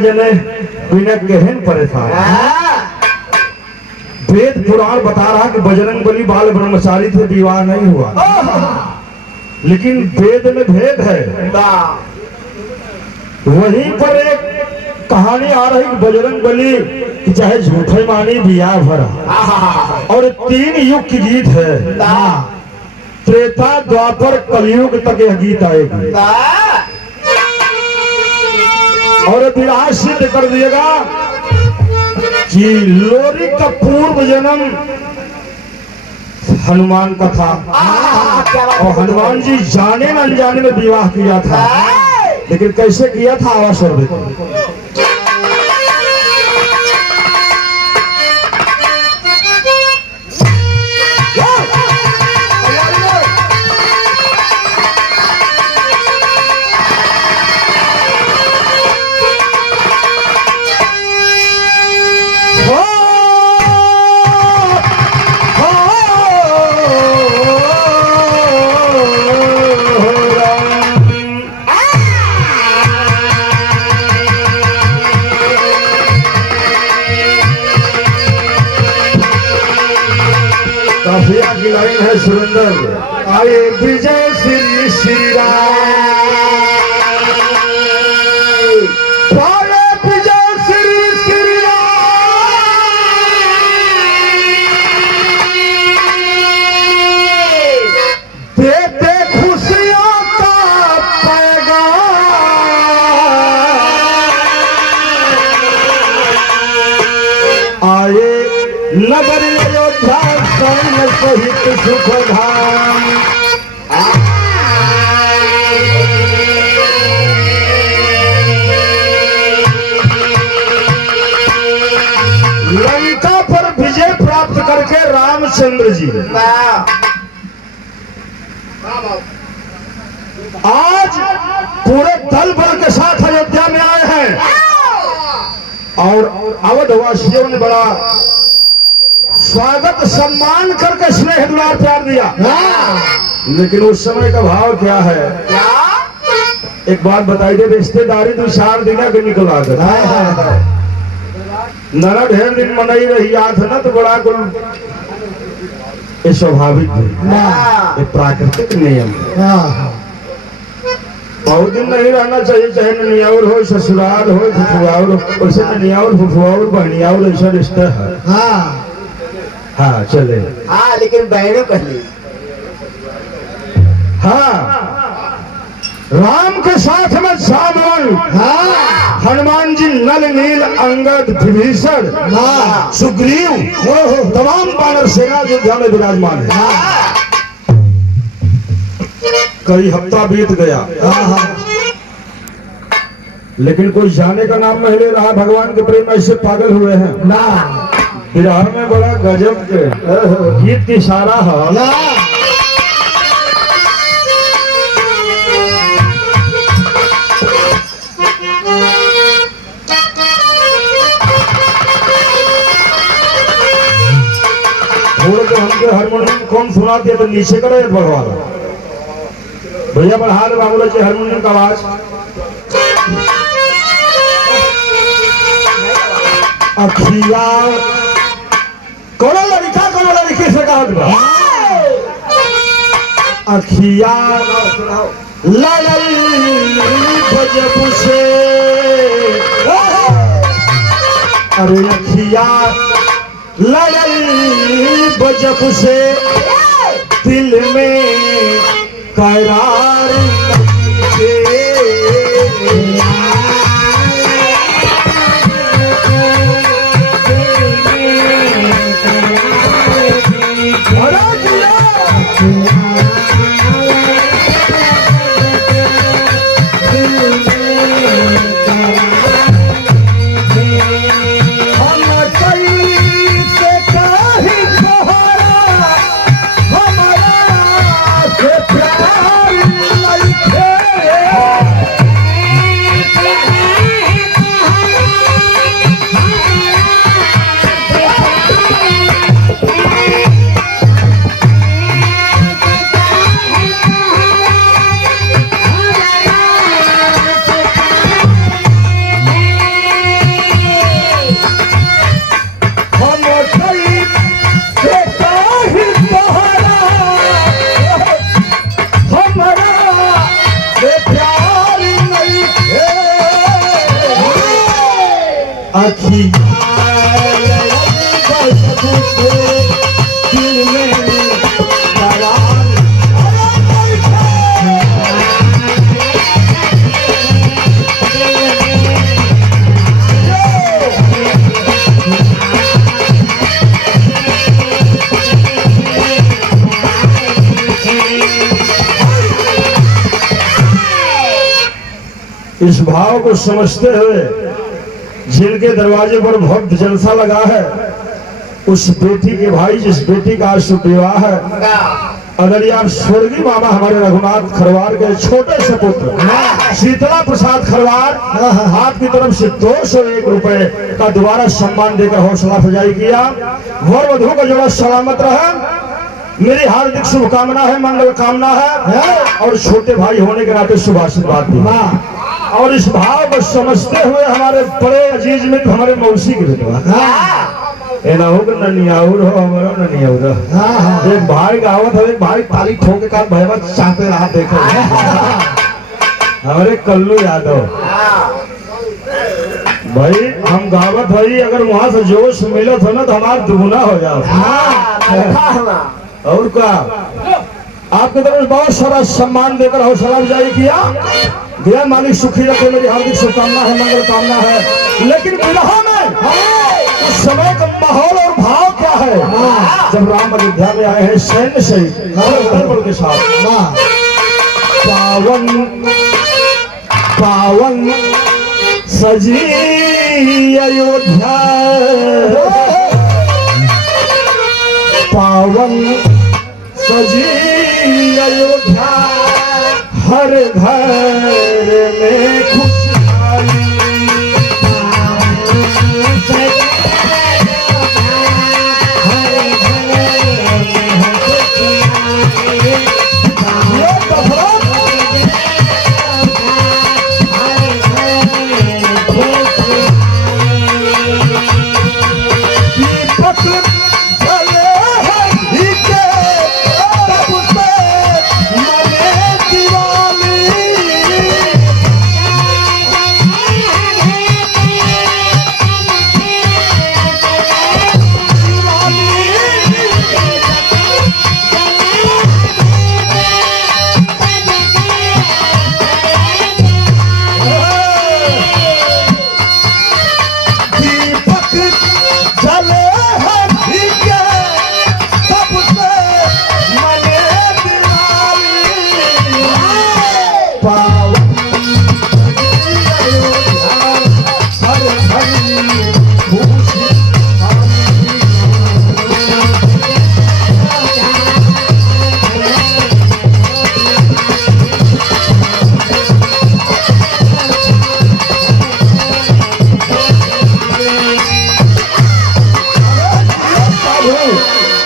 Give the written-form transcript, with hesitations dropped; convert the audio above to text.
जने बिना गहन परेशान। वेद पुराण बता रहा कि बजरंग बली बाल ब्रह्मचारी थे, विवाह नहीं हुआ। लेकिन वेद में भेद है। वहीं पर एक कहानी आ रही कि बजरंग बली कि चाहे झूठे मानी बिया भरा, और 3 युग की गीत है। त्रेता द्वापर कलयुग तक यह गीत आएगी और विराट सिद्ध कर दिएगा कि लोरी का पूर्व जन्म हनुमान का था और हनुमान जी जाने न अनजाने में विवाह किया था। लेकिन कैसे किया था, आवाज सुन देखो। काफिया की लाइन है सुरेंद्र। आए विजय श्री श्री राम, पाए विजय श्री श्री राम, देते खुशियों का पैगाम, आए नगर अयोध्या सहित सुख धाम। लंका पर विजय प्राप्त करके रामचंद्र जी आज पूरे दल बल के साथ अयोध्या में आए हैं और अवधवासियों ने बड़ा स्वागत सम्मान करके स्नेह दुलार प्यार दिया। लेकिन उस समय का भाव क्या है, एक बात बताई दे, रिश्तेदारी 2-4 दिन के निकल आ गए नरा ढेर दिन मनाई रही याद है ना, तो बड़ा कुल ये स्वाभाविक है, ये प्राकृतिक नियम। बहुत दिन नहीं रहना चाहिए, चाहे ननियावर हो, ससुराल हो, फुफुआवर हो। वैसे ननियावर फुफुआवर बहनियावर ऐसा रिश्ता है। हाँ चले। हाँ लेकिन बहनों कहली। हाँ राम के साथ में जामवन, हनुमान जी, नल नील, अंगद, विभीषण, सुग्रीव, तमाम वानर सेना अयोध्या में विराजमान है। कई हफ्ता बीत गया लेकिन कोई जाने का नाम नहीं ले रहा। भगवान के प्रेम ऐसे पागल हुए हैं ना। विराह में बड़ा गजब के गीत की इशारा है। हमके हारमोनियम कौन सुनाते तो नीचे करे भगवान भैया बढ़ा दे बाबूला जी हारमोनियम का आवाज। अखिया कोनो लड़की से कहा अखिया लड़ल भजब से, अरे अखिया लड़ल भजब से, दिल में करार हमारा से प्यार नहीं थे। इस भाव को समझते हुए जिनके दरवाजे पर भक्त जलसा लगा है, उस बेटी के भाई, जिस बेटी का आज शुभ विवाह है, अगर यार स्वर्गीय मामा हमारे रघुनाथ खरवार के छोटे से पुत्र शीतला प्रसाद खरवार आपकी तरफ से 201 रुपए का दोबारा सम्मान देकर हौसला अफजाई किया। वर वधु का जोड़ा सलामत रहे, मेरी हार्दिक शुभकामना है, मंगल कामना है, और छोटे भाई होने के नाते शुभ आशीर्वाद दिया। और इस भाव को समझते हुए हमारे बड़े अजीज मित्र, हमारे मौसी के बेटवा ना हो ननियाउर हो, हमारा ननियाउर एक भाई गावत है, एक भाई ताली ठोक के भैया चाहते रहा देखो हमारे कल्लू यादव भाई, हम गावत भाई अगर वहां से जोश मिलत हो ना तो हमारा दुगुना हो जाओ। और क्या आपकी तरफ बहुत सारा सम्मान देकर हौसला अफजाई किया। गृह मालिक सुखी रखे, मेरी हार्दिक शुभकामना है, मंगल कामना है। लेकिन विवाह में उस समय का माहौल और भाव क्या है, जब राम अयोध्या में आए हैं सैन्य सहित बल के साथ, पावन पावन सजी अयोध्या, पावन सजी अयोध्या, हर घर में